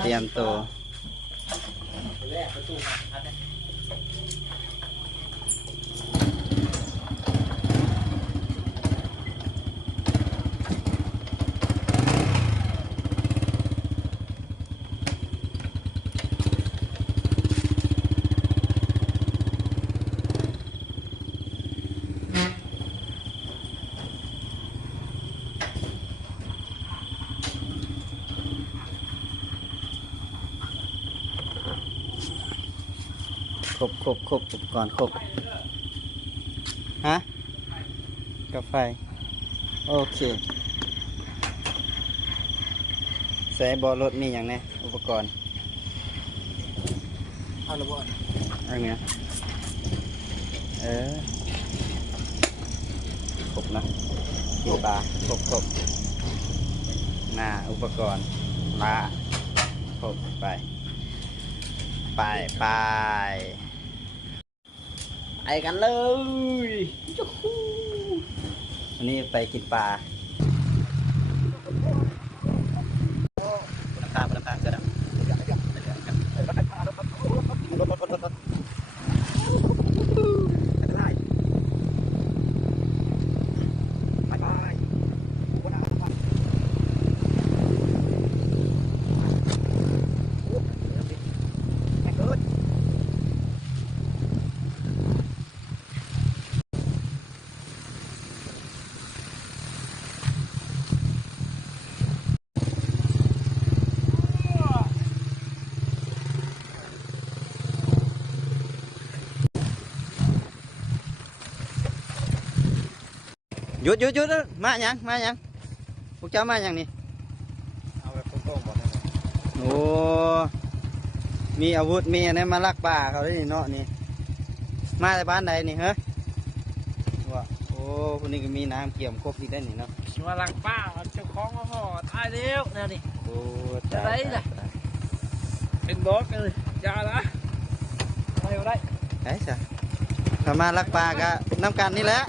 เตรียมตัวครบอุปกรณ์ครบฮะกาแฟโอเคใส่บอรถมีอย่างนี้อุปกรณ์เอาละบ่อนอะไรเงี้ยครบนะกินปลาครบหน้าอุปกรณ์มาครบไปกันเลยจุ๊วันนี้ไปกินปลาราคาจะดังหยุดมายังพวกเจ้ามาอย่างนี้เอาแบบตรงๆบอกเลย โอ้มีอาวุธมีอะไรมาลักป่าเขาได้นี่เนาะนี่มาจากบ้านใดนี่ฮะว่าโอ้คนนี้ก็มีน้ำเกี่ยมครบอีกได้นี่เนาะ มาหลังป้าเจ้าของเขาห่อตายเร็วเนี่ยนี่ โอ้ จะได้เลยเป็นบล็อกเลยอย่าละไปเอาได้ ไอ้สัสถ้ามาลักป่าก็น้ำกันนี่แหละ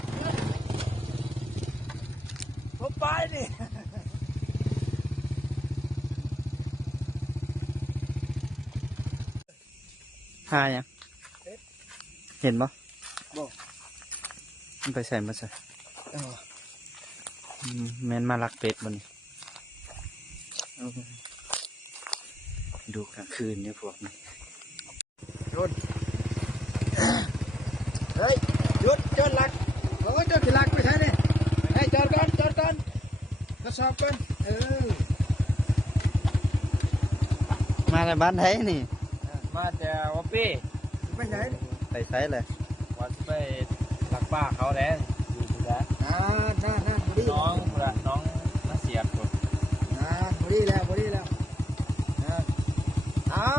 ผมไปนี่ หายังเห็นบ่ บ่ มันไปใส่มาใส่แม่นมาลักเป็ดบ่นี่ดูกลางคืนเนี่ยพวกนี้ หยุดเฮ้ยหยุดจอดหลักโอ้ยจอดที่หลักไปใช่เนี่ยให้จอดก่อนทดสอบก่อนมาในบ้านไทยนี่ มาจากวัปปี้ไปไหน ไปใช้เลย วันไปหลักป้าเขาแล้วอยู่ที่แล้วน้องน่าเสียบคนบริแล้วเอา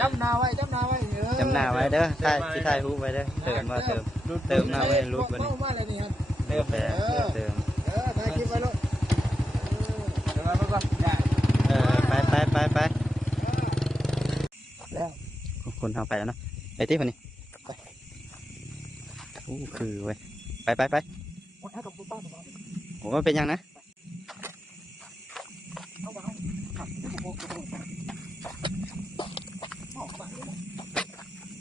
จำนาไว้จำหน้าไว้เด้อถ่ายรูปไว้เด้อเติมหน้าไว้รูปวันนี้เติมถ่ายคลิปไว้ลูกเดี๋ยวมาก่อนไปแล้วคนเอาไปแล้วเนาะไปที่คนนี้คือเว้ยไปโอ้เป็นยังนะ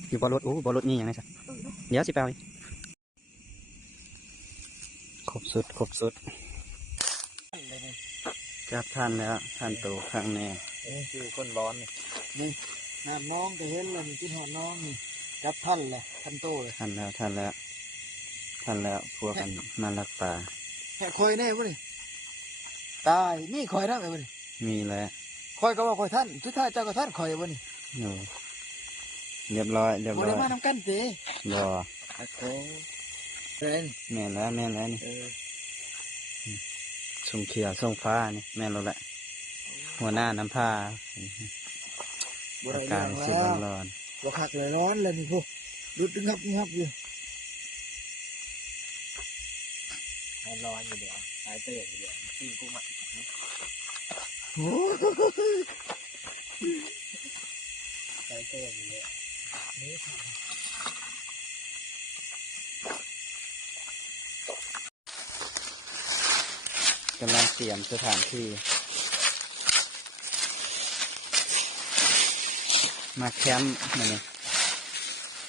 อยู่บนรถบนรถนี่ยังไงสักเดี๋ยวสิไปครบสุดจับท่านแล้วท่านโตข้างแน่คือคนร้อนนี่น้ำน้องจะเห็นเลยกินหอมน้องนี่จับท่านเลยท่านโตเลยท่านแล้วพวกกันมาลักป่าแค่คอยแน่ป่ะนี่ตายนี่คอยได้ไหมป่ะนี่มีแล้วคอยก็ว่าคอยท่านสุดท้ายเจ้าก็ท่านคอยป่ะนี่เรียบร้อยบริมาน้ำกันเตะรอโอ้แม่แล้วนี่ส่งเขียวส่งฟ้านี่แม่เราแหละหัวหน้าน้ำผ้าอากาศสิร้อนบวกหักเลยร้อนเลยนี่พวกดูดึงหับอยู่ร้อนอยู่เดี๋ยวตายเตื่นอยู่เดี๋ยวตีกูมาตายเตื่นอยู่เดี๋ยวนี่กำลังเตรียมสถานที่ มาแคมป์มาเนี่ย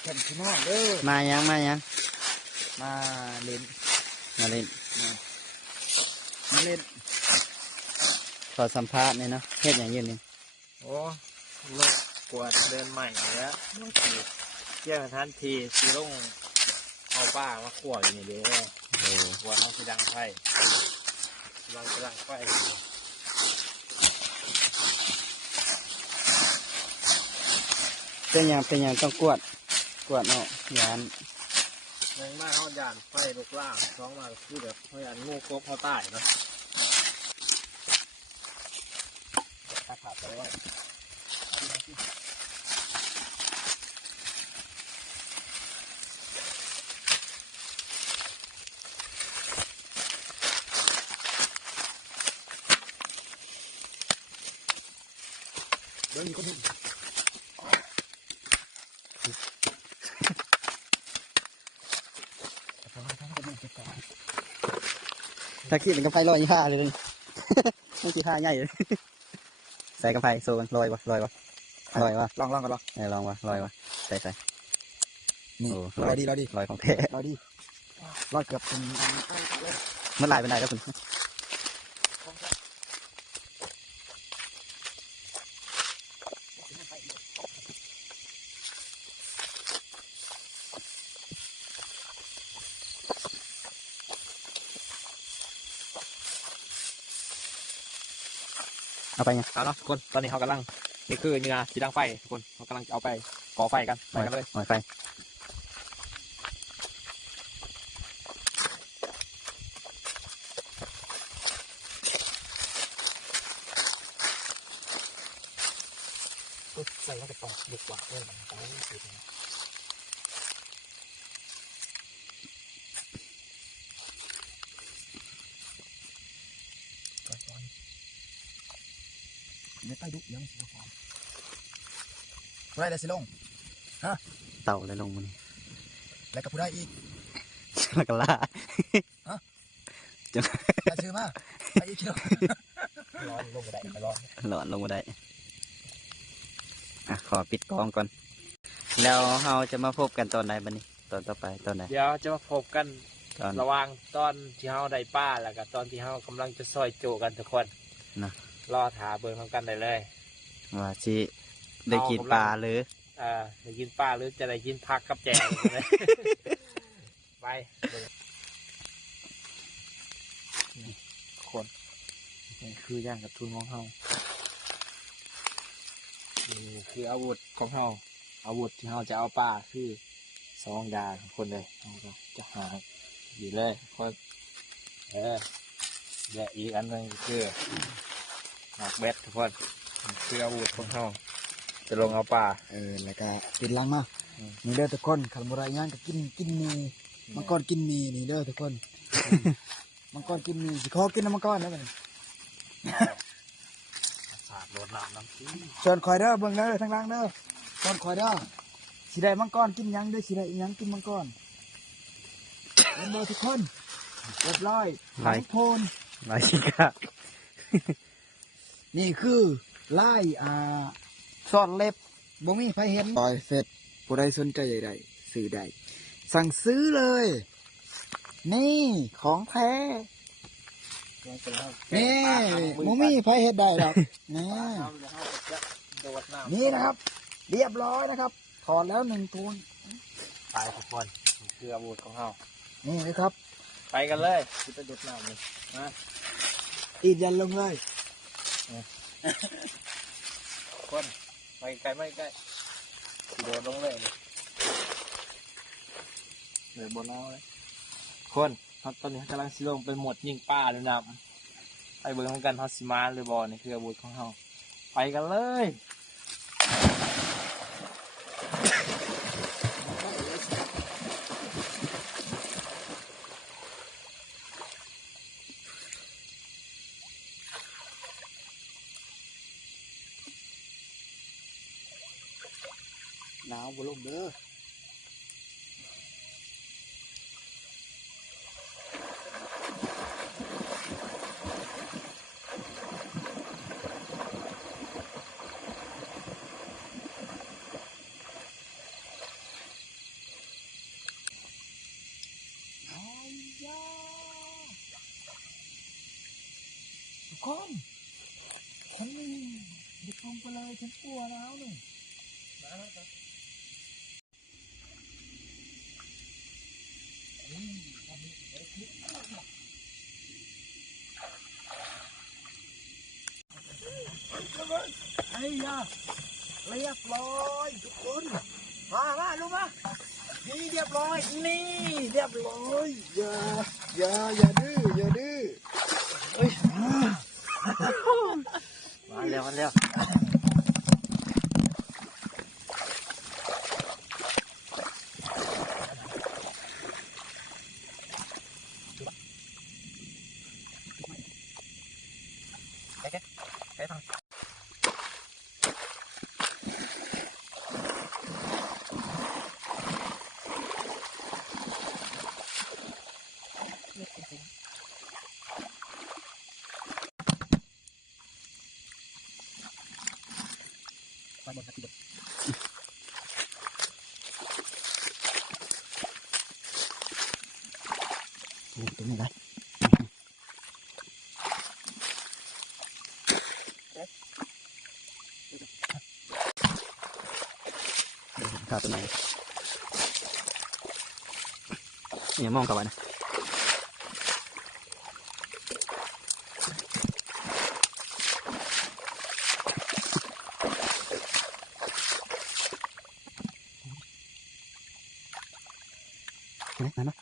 แข่งที่นอกเด้อ มายัง มาเล่น มาเล่น มาเล่น ขอสัมภาษณ์เนี่ยเนาะเฮ็ดอย่างยืนนี่ โอ้โลกกวดเดินใหม่แล้วเที่ยงทันทีสีลงเอาป้ามาขวดอยู่นี่เด้อ โอ้ ขวดเอาสีดังไฟกำลังไฟ เป็นอย่างต้องกวดเนาะยาน แรงมากเขายานไฟลุกล่างท้องมาคือแบบเขายานงูกบเขาใต้เนาะถ้าขาดไปว่าเดี๋ยวมีคนเห็น ถ้าคิดเป็นกระไฟลอยยี่ห้าเลยนี่ ไม่ใช่ห้าใหญ่เลย ใส่กระไฟโซ่กันลอยวะลอยวะ ลองกันหรอ ลองวะลอยวะใส่ นี่ โอ้ เราดี ลอยของแท้ เราดีเราเกือบเป็น เมื่อไหร่เป็นไรแล้วคุณเอาไปไง เอาเนาะทุกคนตอนนี้เขากำลังนี่คือนี่นะสีดังไฟทุกคนเขากำลังจะเอาไปก่อไฟกันไปกันเลย หอยไฟ ใส่เข้าไปก่อนดีกว่าเลยมันจะไม่ติดก่อนไม่ไปดุยังสิครับผู้ใดได้สิลง เต่าเลยลงมัน แล้วก็ผู้ใดอีก แล้วก็ล่า ได้ชื่อมาไปอีกเชียวร้อนลงไปได้ไปร้อน หลอนลงมาได้อ่ะขอปิดกล้องก่อนแล้วเราจะมาพบกันตอนไหนบัดนี้ตอนต่อไปตอนไหน เดี๋ยวจะมาพบกัน ตอน ระหว่างตอนที่เฮาได้ป้าแล้วก็ตอนที่เฮากำลังจะซอยโจกันทุกคน นะ รอถาเบิ่งพร้อมกันได้เลย ว่าสิได้กินปลาหรือ ได้กินป้าหรือจะได้กินผักกับแจงเลย ไปนี่คนนี่คือย่างกับทุนของเฮานี่คืออาวุธของเฮาอาวุธที่เฮาจะเอาป้าคือซองยาทุกคนเลยเฮาก็จะหาอยู่เลยคนและอีกอันหนึงคือหมากเบ็ดทุกคนนี่คืออาวุธของเฮาจะลงเอาป่า แล้วก็ปิดลังมา อืม นี่เด้อทุกคนขันบรายย่างก็กินมีมังกรกินมีนี่เด้อทุกคนมังกรกินมีสิขอกินน้ำมังกรนะมัน สาดโดนน้ำน้ำที่ ชวนคอยเด้อเบิ่งเด้อทางล่างเด้อชวนคอยเด้อสิได้มังกรกินหยังเด้อสิได้อิหยังกินมังกรเห็นบ่ทุกคนเรียบร้อยทั้งโพน ไรสิกะ นี่คือไล่ซ่อนเล็บบ่มีใครเห็นต่อยเสร็จผู้ใดสนใจใดๆซื้อได้สั่งซื้อเลย นี่ของแท้ นี่มูมี่ไฟเฮ็ดได้หรอกนี่ โดดน้ำ นี่นะครับ เรียบร้อยนะครับ ถอดแล้วหนึ่งตัว ตายทุกคนนี่คืออาวุธของเรา นี่นะครับ ไปกันเลยคือจะโดดน้ำเลยนะ อีดยันลงเลย คนไปไกลไม่ใกล้โดดลงเลยเลยบนน้ำเลยคนตอนนี้กำลังสิลงเป็นหมดยิงป้าเลยนำไปเบิ่งกันฮอสซิมาหรือบอลนี่คืออาวุธของเราไปกันเลยหนาวบ่ลงเด้อ คนฉันไม่เด็กลงไปเลยฉันกลัวแล้วเนี่ยไอ้ยาเรียบร้อยทุกคนมาลงมานี่เรียบร้อยนี่เรียบร้อยอย่าดื้อมาเร็วมาเร็วตัวนี้ไรขาตัวไหนอย่ามองกับมันนะนั่นนะ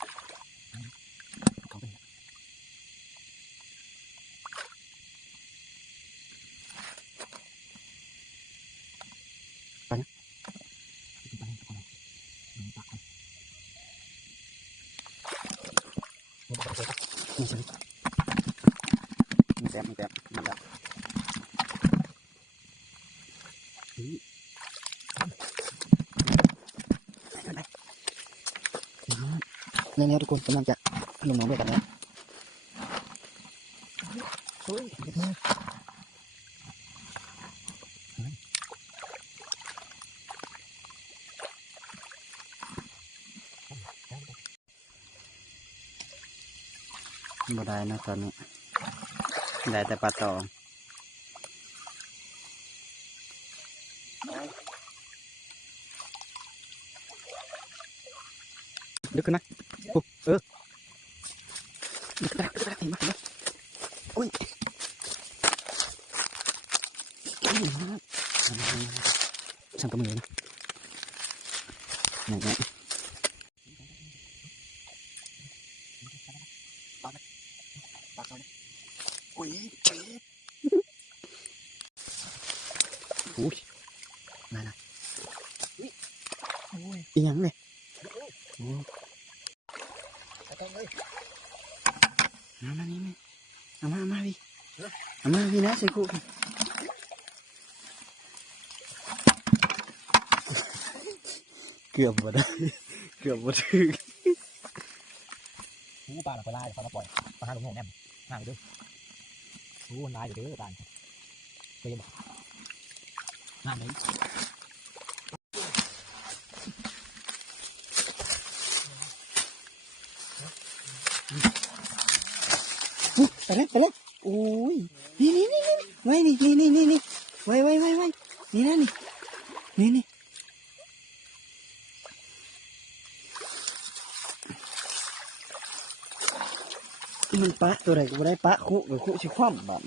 ไม่ใช่มันแสบมันแบบนี่ทุกคนกำลังจะลงน้องด้วยกันนะบ่ได้นะตอนนี้ได้แต่ปลาตองลึกขึ้นนะลึกขึ้นนะเห็นไหมอุ้ยช่างกระมือนะอย่างนี้อุ้ยอุ้ยมาละอีหยังเลยมานี่นี่เอามาพี่นะใส่กูเกือบหมดเลยเกือบหมดถึงปลาไปไล่ปลาปล่อยปลาหาลงงแอมหาไปด้วยไล่ไปด้วยปลาเคยบอกงานนี้ไปเลยโอ้ยนี่ไว้นี่ไว้นี่นะนี่มันปะตัวไหนก็ได้ปะคุหรือคุชิคว่ำแบบ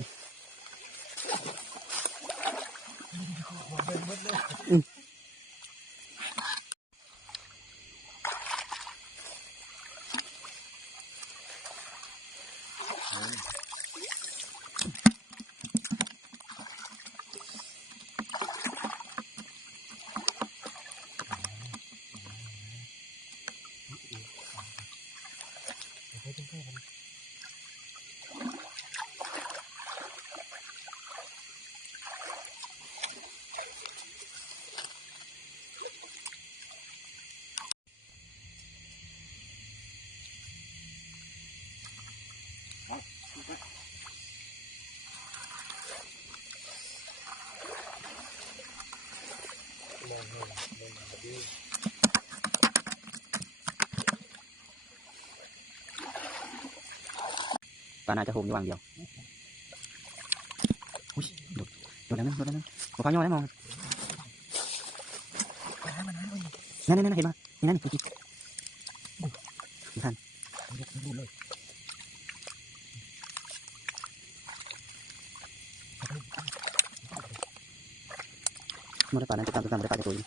ปลาน่าจะโฮมอยู่วางเดียว อุ้ยโดดแล้วนะขอพาย่อแล้วมองนั่นเห็นไหมนั่นจริงๆท่านมันได้ป่านั้นจะตามได้ป่าจะตัวนี้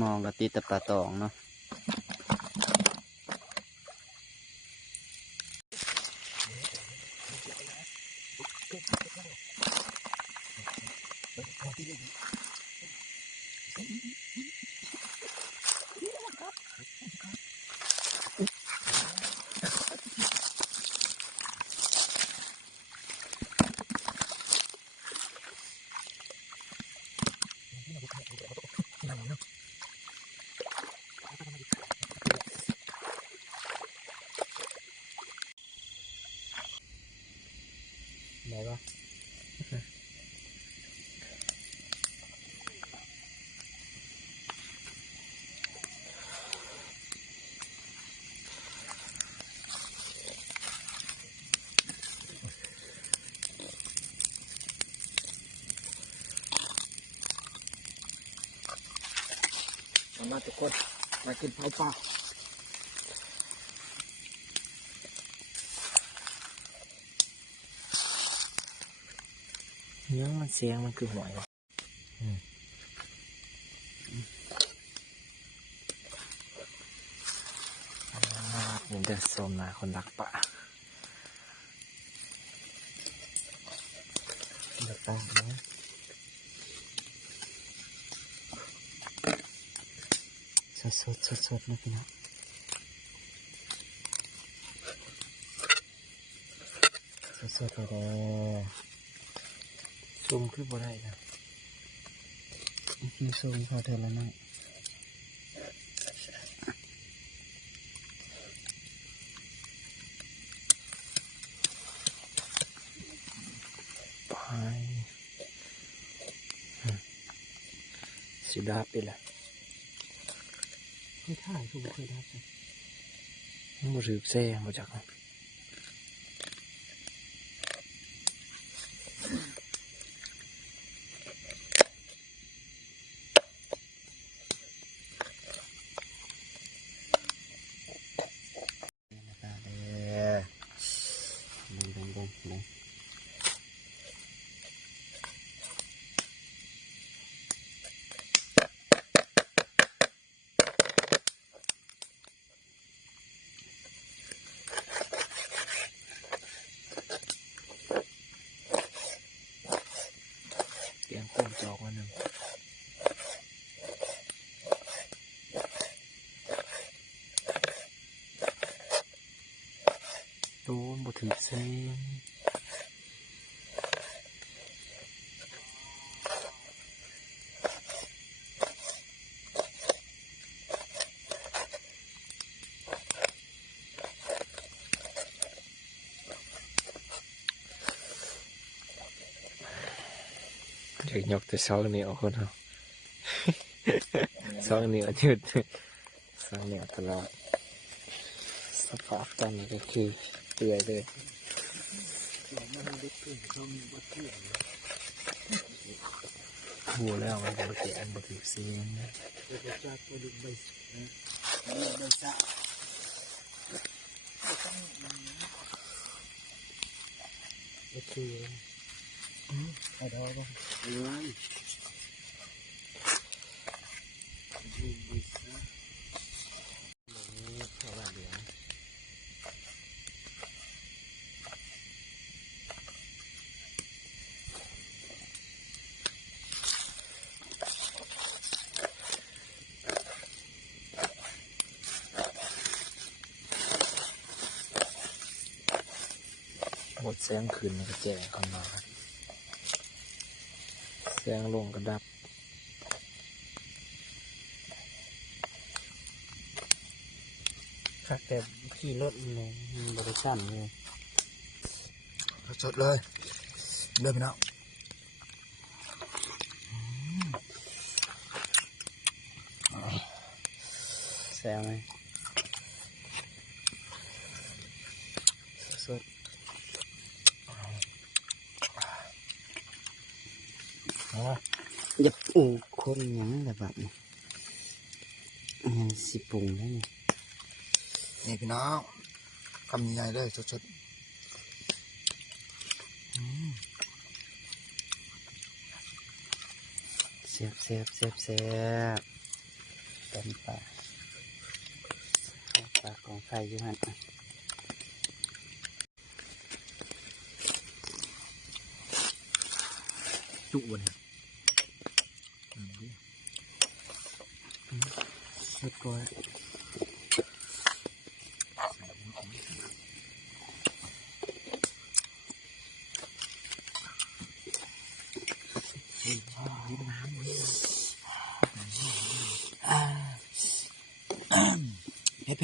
มองกับตีตะปลาตองเนาะไหนวะมาทุกคนมากินเผาปลา เนี่ยมันเสียงมันคือหวยวะมันจะสมนาคนรักป่ารักป่าเนาะสดนะพี่น้องสดเลย ซุ่มคือบ่ได้นะ มีสูงพอเธอแล้วนะไปสิดาบไปละ ไม่ถ่ายคือไม่เคยได้ใช่ มันบ่ถือแซงมาจากนั้น ตาเลยลง เตรียมก้มจอกมาหนึ่งโดนบ่ถือแซงอยากยกแต่สองนิ้วคนเอา สองนิ้วยืดสองนิ้วตลอดสภาพตอนนี้ก็คือเปื่อยเลยหัวแล้วมันก็เสียอันบ่ถือเสียงนะ หมดแสงขึ้นมันก็แจ้งเข้ามาแสงลงก็ดับ คักแต่ขี่รถเลยบริษัทเลย สดเลย เดินไปแล้ว แซ่บไหมสดอย่าปรุงคนอย่างนั้นแบบนี้สิปรุงได้เนี่ย นี่พี่น้องคำใหญ่เลยสดเสียบเสียบเสียบเสียบต้มปลาปลาของไข่อยู่หัน ๆจุบน เรียบร้อย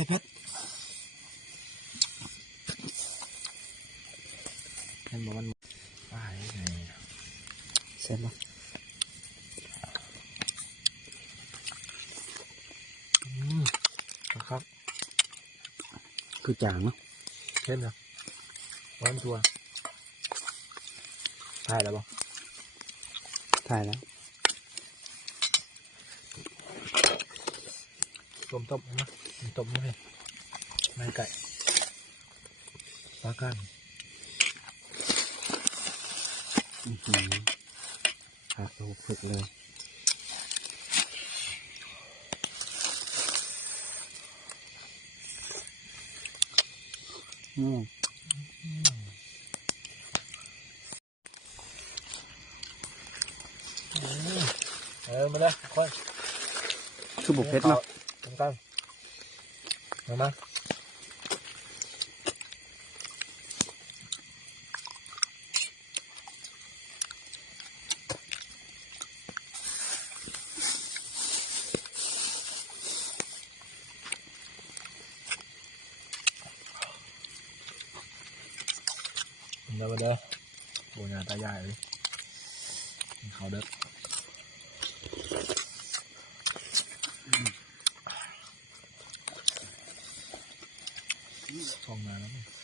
เผ็ด เห็นบอกมันป้าไง เสร็จแล้ว ครับ คือจางเนาะ เห็นเหรอร้อนตัวถ่ายแล้วบ่ ถ่ายแล้ว ต้มนะต้มไม่ไม่ไก่ปลากัน ผักโอ้ฝึกเลยอืม มาเลยค่อย คือบุกเพชรเนาะ ตั้งมาเด้อมาเด้อโบนาตายายเลยเขาเด้อทองมาแล้ว